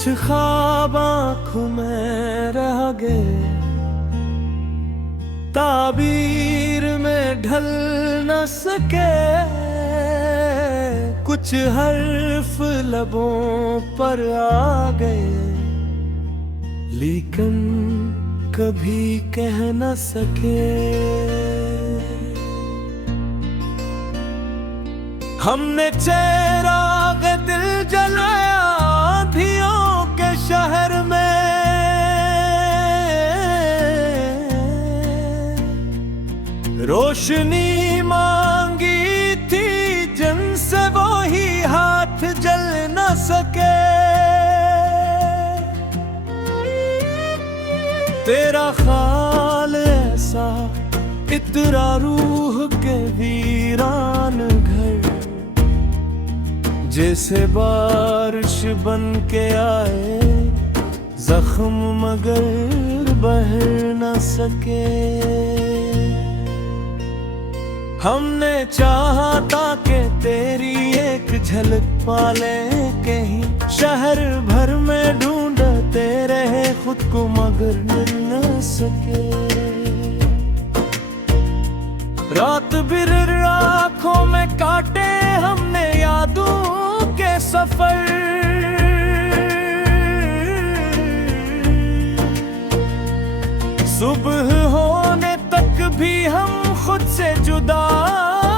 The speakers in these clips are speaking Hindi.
कुछ ख्वाब आँखों में रह गए, ताबीर में ढल न सके। कुछ हर्फ लबों पर आ गए, लेकिन कभी कह न सके। हमने चेराग दिल जलाया आँधियों के शहर में, रोशनी मांगी थी जिनसे वो ही हाथ जल न सके। तेरा ख्याल ऐसा इतरा रूह के वीरान घर, जैसे बारिश बन के आए जख्म मगर बह न सके। हमने चाहा था कि तेरी एक झलक पाले, कहीं शहर भर में ढूंढते रहे खुद को मगर मिल न सके। रात भर आँखों में काटे हमने यादों के सफर, सुबह होने तक भी हम खुद से जुदा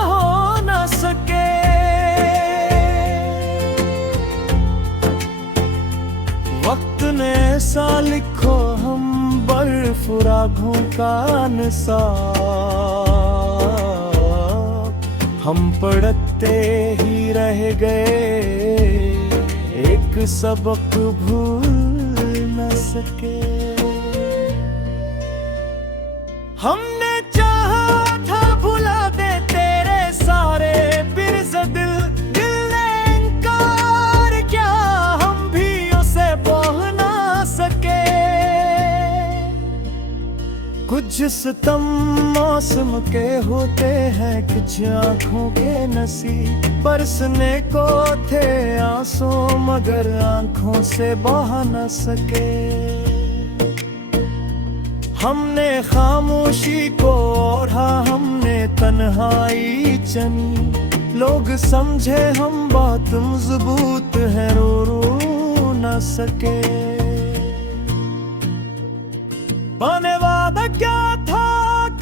हो न सके। वक्त ने ऐसा लिखो हम बर्फ रागों का निसाब, हम पढ़ते ही रह गए एक सबक भूल न सके। हमने चाहा था भुला दे तेरे सारे बिर्ज़ दिल, दिल ने इनकार किया हम भी उसे बोह ना सके। कुछ सितम मौसम के होते हैं, कुछ आँखों के नसीब बरसने को थे आंसू मगर आँखों से बहा न सके। हमने खामोशी को ओढ़ा, हमने तन्हाई चनी, लोग समझे हम बात मजबूत है रो रो न सके। बने वादा क्या था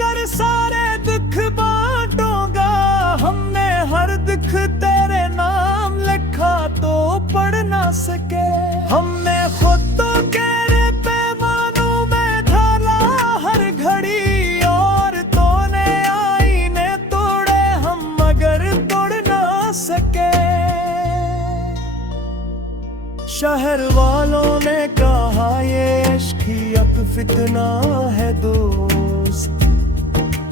कर सारे दुख बांटूंगा, हमने हर दुख तेरे नाम लिखा तो पढ़ ना सके। हमने खुद तो तेरे पैमानों में ढाला हर घड़ी, और तूने आईने तोड़े हम मगर तोड़ ना सके। शहर वालों ने कहा ये इश्क ही एक फितना है दोस्त,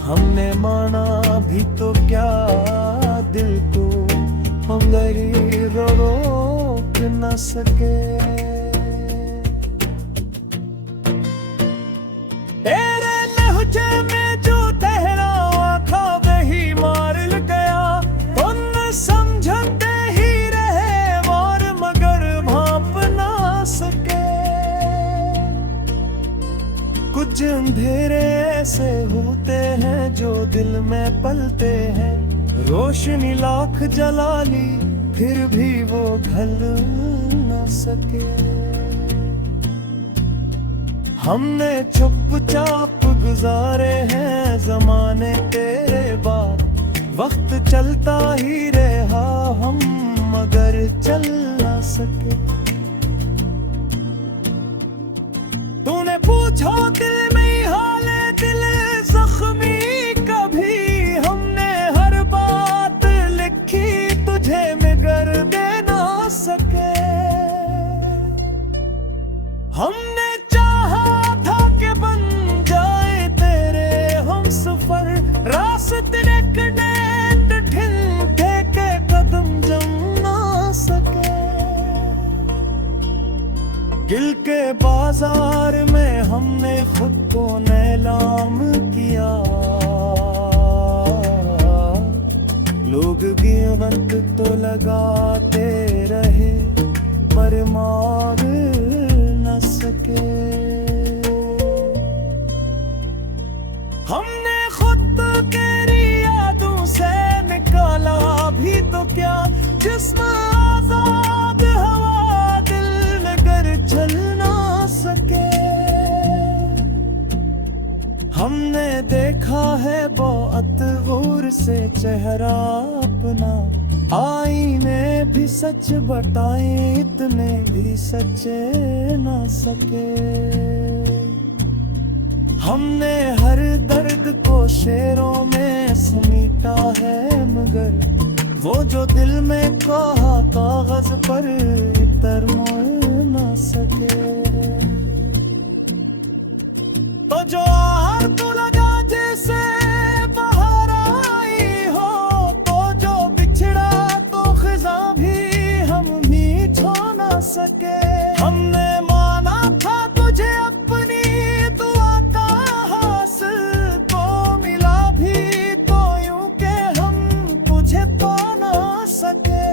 हमने माना भी तो क्या दिल को मगर रोक न सके। तेरे लहजे में जो ठहरा था वही मार गया, उन समझते ही रहे और मगर भांप ना सके। कुछ अंधेरे ऐसे होते हैं जो दिल में पलते हैं, रोशनी लाख जला ली फिर भी वो ढल न सके। हमने चुपचाप गुजारे हैं ज़माने तेरे बाद, वक्त चलता ही रहा हम मगर चल न सके। तूने पूछा दिल में हाले दिल जख्मी कभी, हमने हर बात लिखी तुझे मगर दे ना सके। हमने चाहा था कि बन जाए तेरे हम सफर, रास्ते कनेक्ट ठिलके के कदम जम ना सके। दिल के बाजार में हमने खुद को नीलाम किया, लोग कीमत तो लगाते रहे पर मांग सके। हमने खुद तो तेरी यादों से निकाला भी तो क्या, जिस्म आजाद हवा दिल मगर चल ना सके। हमने देखा है बहुत गौर से चेहरा अपना, आईने भी सच बताए इतने भी सच्चे ना सके। हमने हर दर्द को शेरों में समेटा है, मगर वो जो दिल में कहा कागज पर इतर मोड़ ना सके। तो जो आहट तो लगा जैसे बाहर आई हो, तो जो बिछड़ा तो खिज़ा भी हम भी छो ना सके। हमने माना था तुझे अपनी दुआ का हासिल, तो मिला भी तो यूं के हम तुझे पा ना सके।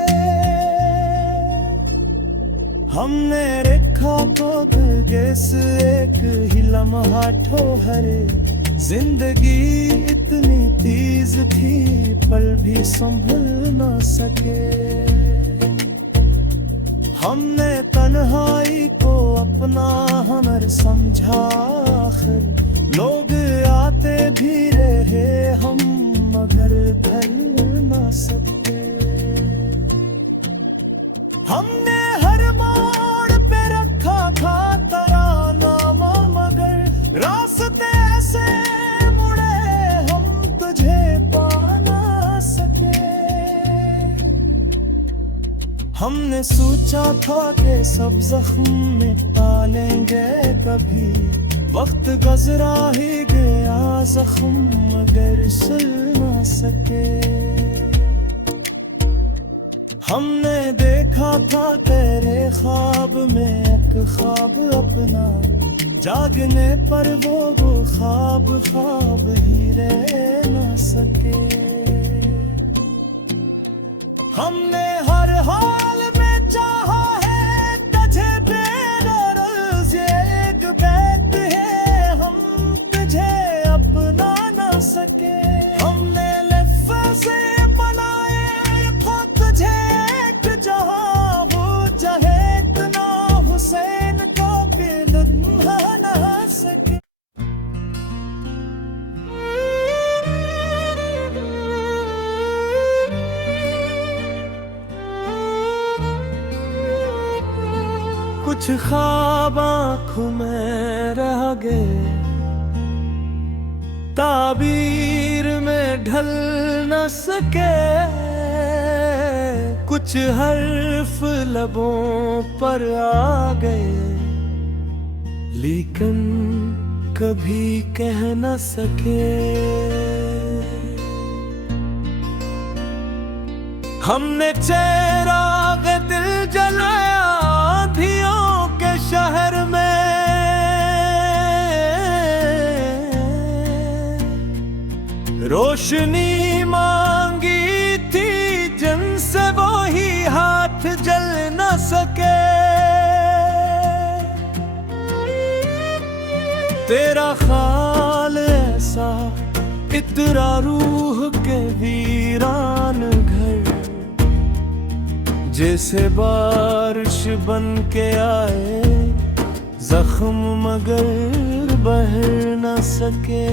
हमने रेखा को दिलगेस एक ही लम्हा ठोहरे, जिंदगी इतनी तेज थी पल भी संभल ना सके। हमने तन्हाई को अपना हमर समझा, आखिर लोग आते भी रहे हम मगर धर ना सके। हमने हर मोड़ पे रखा था तराना, मगर रास्ते ऐसे मुड़े हम तुझे पा ना सके। हमने सोचा था कि सब जख्म मिटा लेंगे कभी, वक्त गुजरा ही गया जख्म मगर सिल ना सके। हमने देखा था तेरे ख्वाब में एक ख्वाब अपना, जागने पर वो ख्वाब ख्वाब ही रह ना सके। हमने हर हाल में चाहा है तुझे बेगरज, एक बैत है हम तुझे अपना ना सके। हमने लफ्ज़े बनाए खुद तुझे एक जहां हो, चाहे इतना हुसैन को भी लम्हा ना सके। कुछ ख्वाब आँखों में रह गए, ताबीर में ढल न सके। कुछ हर्फ लबों पर आ गए, लेकिन कभी कह न सके। हमने चेराग दिल जलाया आँधियों के शहर में, रोशनी मांगी थी जिनसे वो ही हाथ जल न सके। तेरा ख्याल ऐसा इतरा रूह के वीरान घर, जैसे बारिश बन के आए जख्म मगर बह न सके।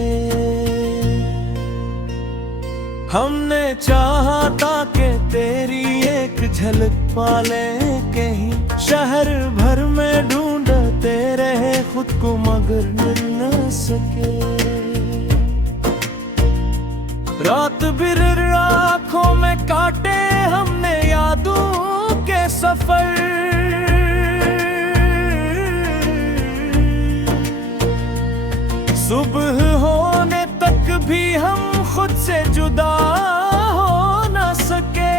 हमने चाहा था कि तेरी एक झलक पाले कहीं, शहर भर में ढूंढते रहे खुद को मगर मिल न सके। रात बिर आँखों में काटे हमने यादों के सफर, सुबह होने तक भी हम खुद से जुदा हो न सके।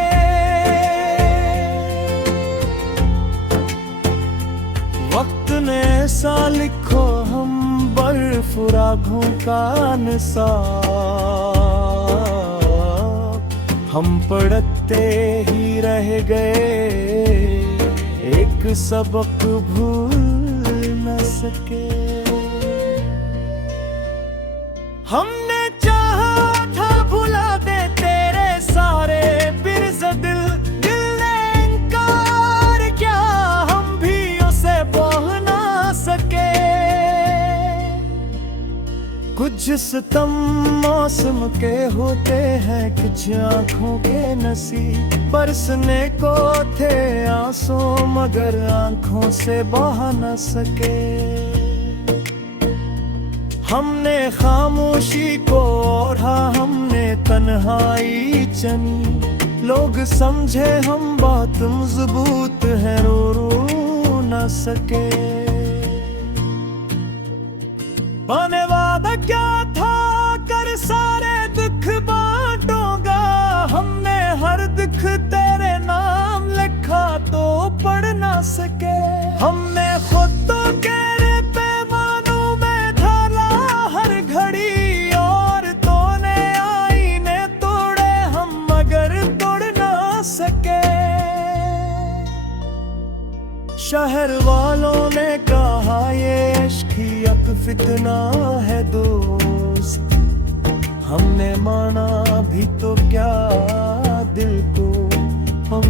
वक्त ने ऐसा लिखो हम बर्फ रागों का निसाब, हम पढ़ते ही रह गए एक सबक भूल न सके। सके। हमने चाहा था भुला दे तेरे सारे बिरज़ दिल, दिल ने इनकार क्या हम भी उसे बोह ना सके। कुछ सितम मौसम के होते हैं, कुछ आँखों के नसीब, बरसने को थे आंसू मगर आँखों से बहा न सके। हमने खामोशी को ओढ़ा, हमने तन्हाई चनी, लोग समझे हम बहुत मजबूत हैं, रो न सके। बने वादा क्या था कर सारे दुख बांटूंगा, हमने हर दुख तेरे नाम लिखा तो पढ़ ना सके। हमने खुद तो गहरे पैमानों में ढाला हर घड़ी, और तूने आईने तोड़े हम मगर तोड़ ना सके। शहर वालों ने कहा ये इश्क ही एक फितना है दोस्त, हमने माना भी तो क्या दिल को हम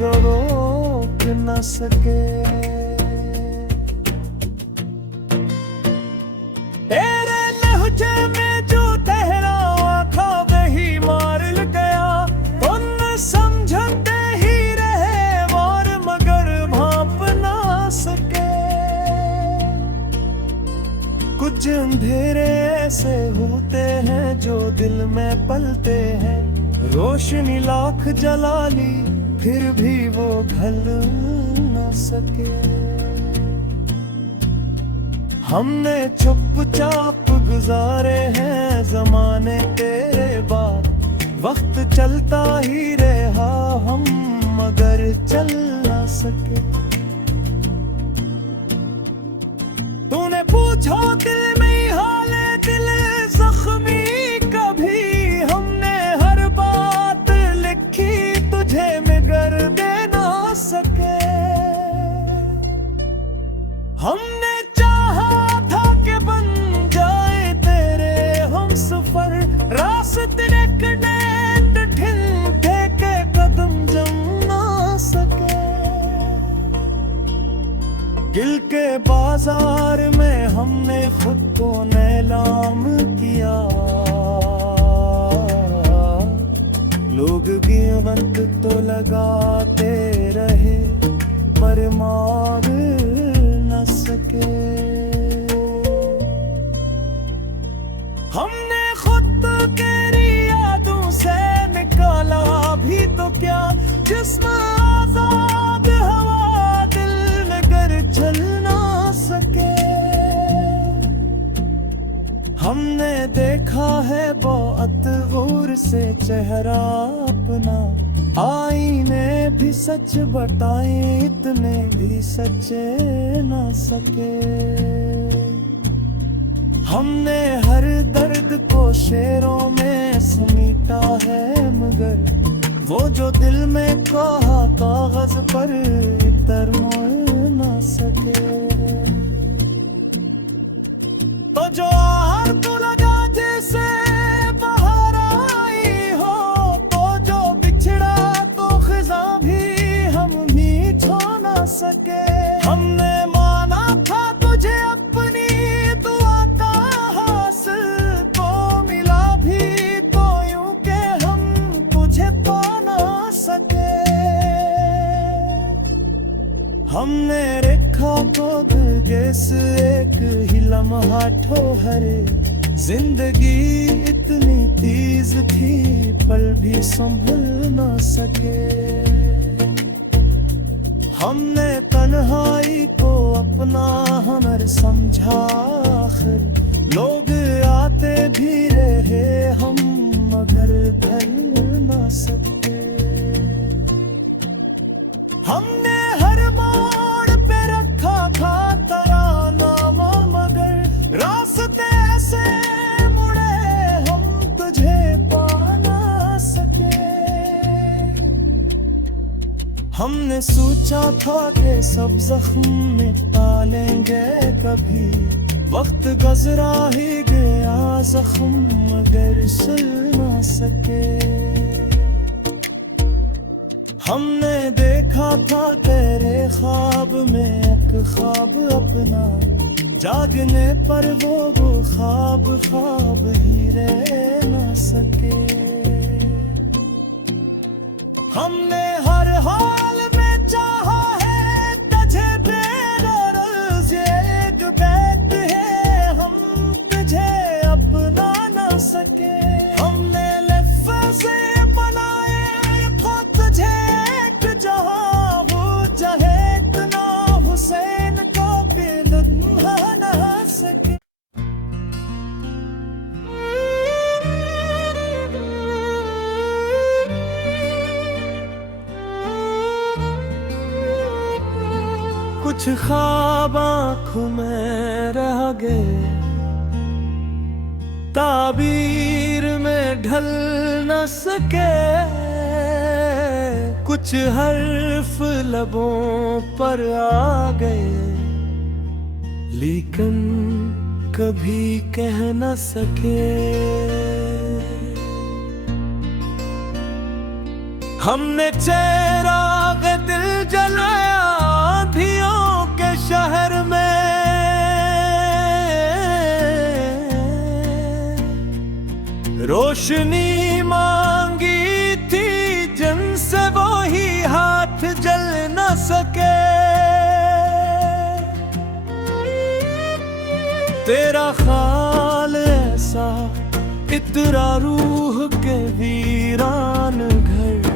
रोक न सके। तेरे लहजे में जो ठहरा था वही मार गया, तुम समझते ही रहे और मगर भाप ना सके। कुछ अंधेरे ऐसे होते हैं जो दिल में पलते हैं, रोशनी लाख जला ली फिर भी वो ढल न सके। हमने चुपचाप गुजारे हैं ज़माने तेरे बाद, वक्त चलता ही रहा हम मगर चल न सके। तूने पूछा दिल में हाल है दिल जख्मी कभी, हमने हर बात लिखी तुझे मगर दे ना सके। हमने चाहा था कि बन जाए तेरे हम सफर, रास्ते कनेक्ट ढिलते के कदम जम ना सके। दिल के बाजार में हमने खुद को नीलाम किया, लोग कीमत तो लगाते रहे पर मांग न सके। हमने खुद तेरी यादों से निकाला भी तो क्या, जिस्म आजाद हवा दिल मगर चल ना सके। हमने देखा है बहुत गौर से चेहरा अपना, आईने भी सच बताए इतने भी सच्चे ना सके। हमने हर दर्द को शेरों में समेटा है मगर वो जो दिल में कहा कागज पर इतर मोड़ ना सके। तो जो आहट तो लगा जैसे बाहर आई हो, तो जो बिछड़ा तो खिजा भी हम भी छो ना सके। हमने माना था तुझे अपनी दुआ का हासिल, तो मिला भी तो यूं के हम तुझे पा ना सके। हमने रेखा को दिलगेस एक ही लम्हा ठोहरे, जिंदगी इतनी तेज थी पल भी संभल ना सके। हमने तन्हाई को अपना हमर समझा आखिर, लोग आते भी रहे हम मगर कर ना सके। हमने हर मोड़ पे रखा था तराना मगर रास्ते ऐसे मुड़े हम तुझे पा ना सके। हमने सोचा था कि सब जख्म मिटा लेंगे कभी। वक्त गुजरा ही गया जख्म मगर सिल ना सके। हमने देखा था तेरे ख्वाब में एक ख्वाब अपना, जागने पर वो ख्वाब ख्वाब ही रह ना सके। हमने हर हाल में चाहा है तुझे बेगरज, एक बैत है हम तुझे अपना ना सके। हमने लफ्ज़े बनाए खुद तुझे एक जहां हो, चाहे इतना हुसैन को भी लम्हा ना सके। कुछ ख्वाब आँखों में रह गए, ताबीर में ढल न सके। कुछ हर्फ लबों पर आ गए, लेकिन कभी कह न सके। हमने चेराग दिल जलाया आँधियों के शहर में, रोशनी मांगी थी जिनसे वो ही हाथ जल न सके। तेरा ख्याल ऐसा इतरा रूह के वीरान घर,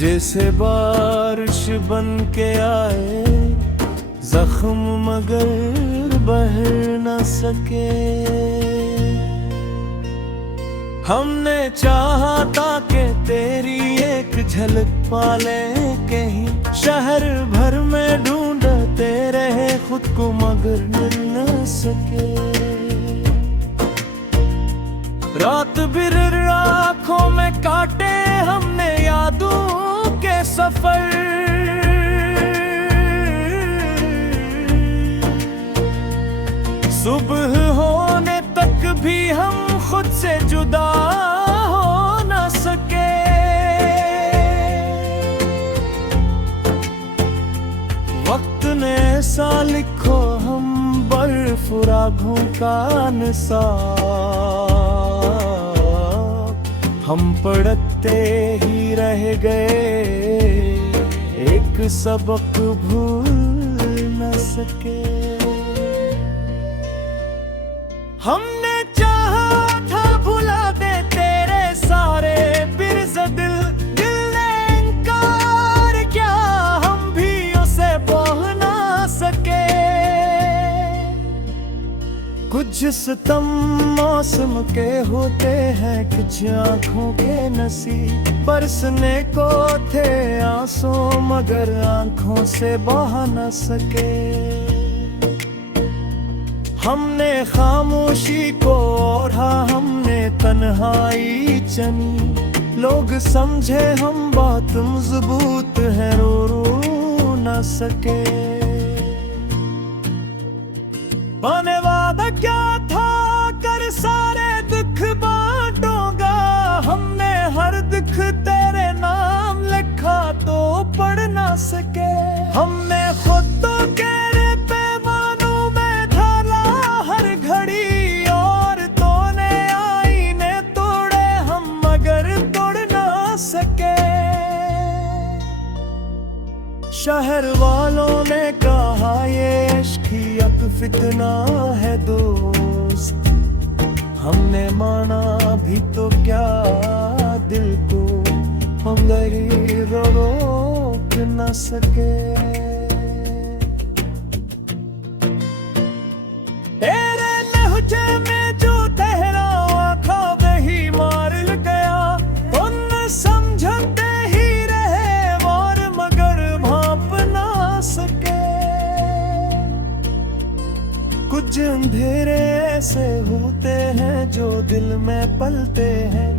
जैसे बारिश बन के आए जख्म मगर बह न सके। हमने चाहा था कि तेरी एक झलक पाले कहीं, शहर भर में ढूंढते रहे खुद को मगर मिल न सके। रात बिर आँखों में काटे हमने यादों के सफर, सुबह होने तक भी हम खुद से जुदा हो न सके। वक्त ने ऐसा लिखो हम बर्फ रागों का निसाब, हम पढ़ते ही रह गए एक सबक भूल न सके। हमने चाहा था भुला दे तेरे सारे बिरज़ दिल, दिल ने इनकार किया हम भी उसे बोह ना सके। कुछ सितम मौसम के होते हैं, कुछ आँखों के नसीब, बरसने को थे आंसू मगर आँखों से बहा न सके। हमने खामोशी को ओढ़ा, हमने तन्हाई चनी, लोग समझे हम बात मजबूत है रो रो न सके। बने वादा क्या था कर सारे दुख बांटूंगा, हमने हर दुख तेरे नाम लिखा तो पढ़ ना सके। हमने खुद तो तेरे पैमानों में ढाला हर घड़ी, और तूने आईने तोड़े हम मगर तोड़ ना सके। शहर वालों ने कहा ये इश्क ही अब फितना है दोस्त, हमने माना भी तो क्या दिल को मगर रोक न सके। तेरे लहजे में जो ठहरावा था वही मार गया, उन समझते ही रहे और मगर भाप ना सके। कुछ अंधेरे ऐसे होते हैं जो दिल में पलते हैं,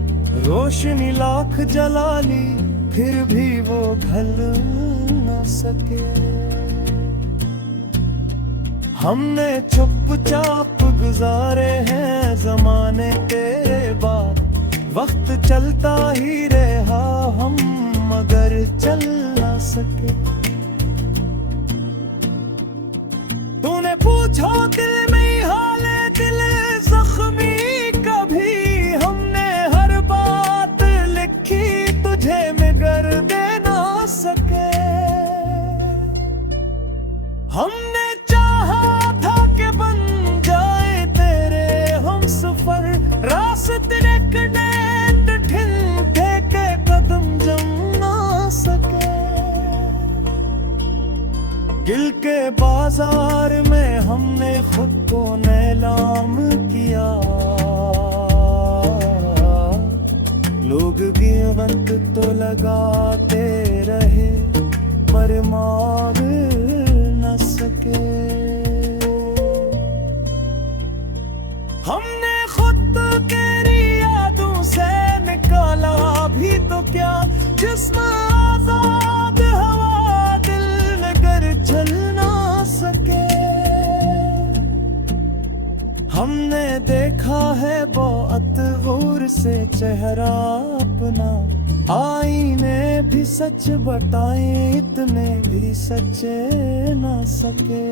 रोशनी लाख जला ली फिर भी वो ढल न सके। हमने चुपचाप गुजारे हैं जमाने तेरे बाद, वक्त चलता ही रहा हम मगर चल ना सके। तूने पूछा दिल में हाल है, दिल जख्मी कभी, हमने हर बात लिखी तुझे मगर दे ना सके। हमने चाहा था कि बन जाए तेरे हम सफर, रास्ते कनेक्ट ढिलते के कदम जम ना सके। दिल के बाजार में हमने खुद को नीलाम किया, लोग कीमत तो लगाते रहे पर मार न सके। हमने खुद तेरी यादों से निकाला भी तो क्या, जिस्म आजाद हवा दिल मगर चल ना सके। हमने देखा है बहुत गौर से चेहरा अपना, आईने भी सच बताए इतने भी सच्चे ना सके।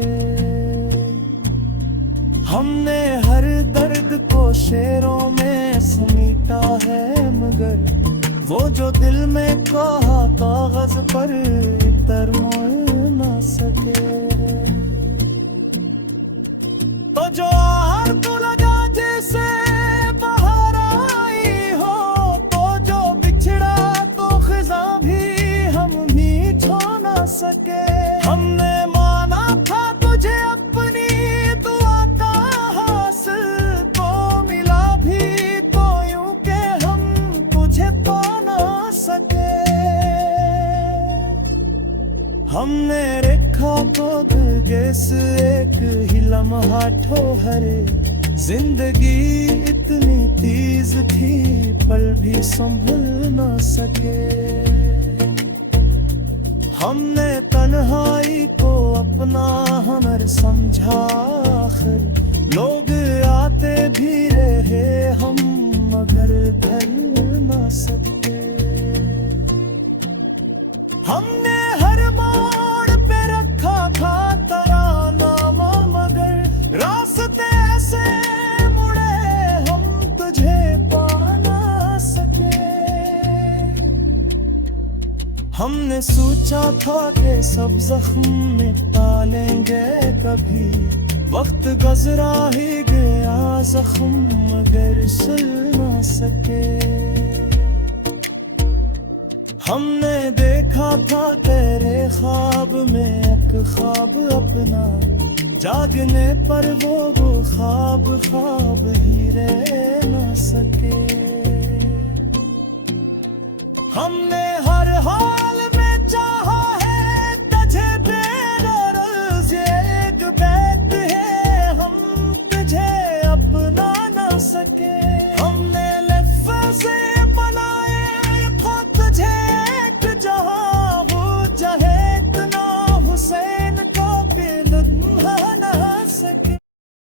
हमने हर दर्द को शेरों में समेटा है मगर वो जो दिल में कहा कागज पर इतर मोल ना सके। तो जो आहट तो लगा जैसे बाहर आई हो, तो जो बिछड़ा तो खिजा भी हम भी छो ना सके। हमने माना था तुझे अपनी दुआ का हासिल, तो मिला भी तो यूं के हम तुझे पा ना सके। हमने रेखा को दिलगेस एक ही लम्हा ठोहरे, जिंदगी इतनी तेज थी पल भी संभल ना सके। हमने तन्हाई को अपना हुनर समझा आखिर, लोग आते भी रहे हम मगर ढल ना सके। हमने हर मोड़ पे रखा था तराना मगर रास्ते ऐसे मुड़े हम तुझे पा ना सके। हमने सोचा था कि सब जख्म मिटा लेंगे कभी, वक्त गुजरा ही गया जख्म मगर सिल ना सके। हमने देखा था तेरे ख्वाब में एक ख्वाब अपना, जागने पर वो